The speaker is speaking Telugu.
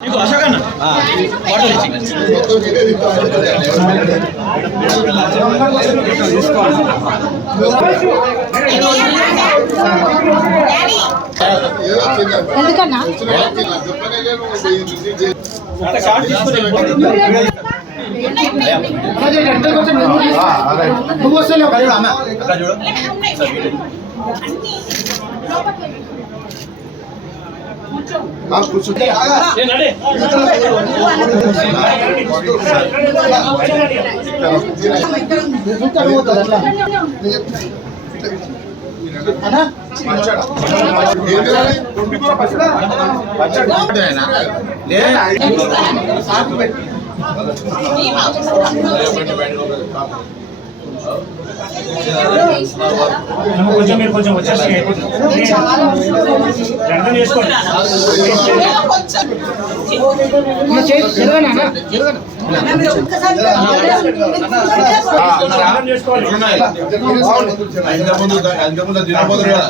నీకు అశోక్ అన్న? వాటర్ ఇచ్చి. ఎందుకన్నా? నువ్వు వస్తలేవు అక్కడ చూడు. నడే. కొంచెం మీరు కొంచెం వచ్చేసి చేసుకోండి. ఇంతకుముందు కదా.